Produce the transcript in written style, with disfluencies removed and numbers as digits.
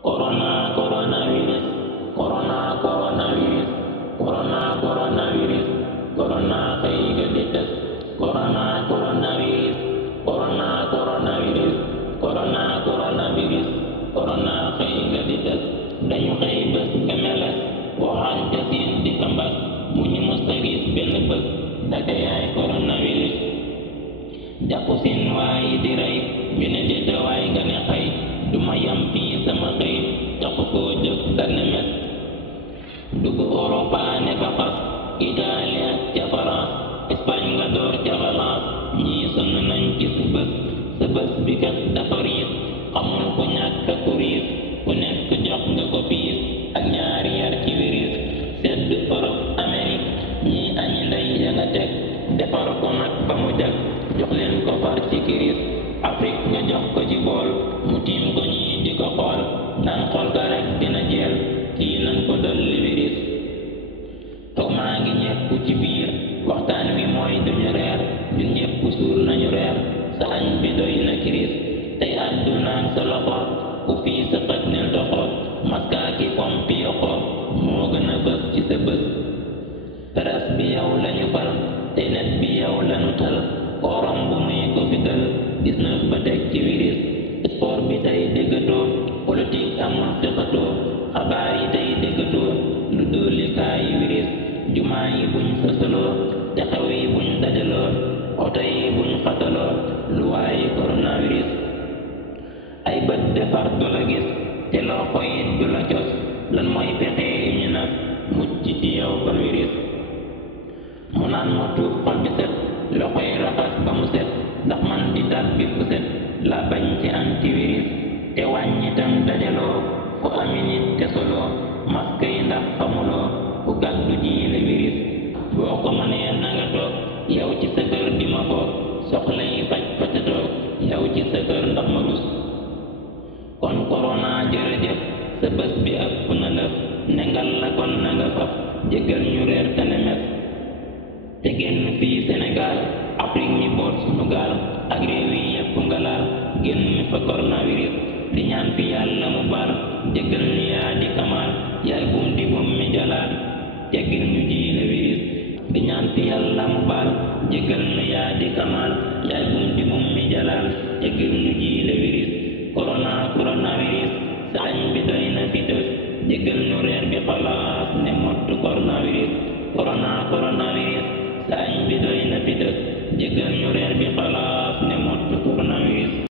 Corona coronavirus, corona coronavirus, corona coronavirus, corona xëy ga di tës. Corona coronavirus, corona coronavirus, corona coronavirus, corona xëy ga di tës. Dañu xëy bés ka meles waxante siin di ka mbas mu ñu mës a gis benn bés date yaay coronavirus. jàpp siin waayi di rey ñu ne déeta waay nga ne xëy duma yam fii sama xëy taxu koo jóg dane mes. dugg Europa ne fa xas Italie ak ca France Espagne nga door ca Valence ñii sonn nañ ci sa bés bi kat dafa riis xamul ku ñàkk ku riis ku nekk jox nga ko piis ak ñaari yar ci wiris. sedd Europe Amérique ñii añi ndey ya nga teg defar ko nag ba mu jag jox leen ko far ci kiris. Afrique nga jox ko ci bool mu tiim ko ñii di ko xool naan xool ka rek dina jeel kii nan ko dolli wiris. toog maa ngi ñépp ci biir waxtaan wi mooy duñu reer ñun ñépp suur nañu reer sa añ bi doy na kiris. tey àddu naan sa loxo ku fii sa xët nel doxo maskaa ki pompi yoxo moo gën a bës ci sa bës. presse bi yow lañu fal te net bi yow lañu tal koorom bu muy ko fital 19 ba teg ci wiris. sport bi tey déggatoo politique amul tëxatoo xabaar yi tey déggatoo lu doolikaay wiris. jumaa yi buñ sësaloo te xew yi buñ dajaloo oto yi buñ xataloo lu waayi coronavirus. ay bët defar du la gis te loxo yi du la cos lan mooy pexe yi ñu nag mucc ci yow kon wiris. mu naan ma tuub xol bi set loxo yi raxas ba mu set ndax man di dal bi fu set la bañ ci antivirus. te wàññitam dajaloo fu ami nit te soloo masque yi ndax xamuloo ku gàddu ji la virus. boo ko mënee na nga toog yow ci sa kër di ma foog soxla yi faj fa te toog yow ci sa kër ndax ma rus. kon corona jërëjëf sa bés bi ëpp na lëf nengal la kon na nga fab jéggal ñu reer te ne mes. te génn fii Sénégal Afrique mi boot sunu gaal ak réew yi yépp nga laal génn mi fa coronavirus. di ñaan fi yàlla mu baal jéggal ñu yaa di kamaal yaay bum di bum mi jalaal teggil ñu jiile virus. di ñaan fi yàlla mu baal jéggal ñu yaa di kamaal yaay bum di bum mi jalaal teggil ñu jiile virus. coronavirus sa añ bi doy na fi tës jéggal ñu reer bi xalaat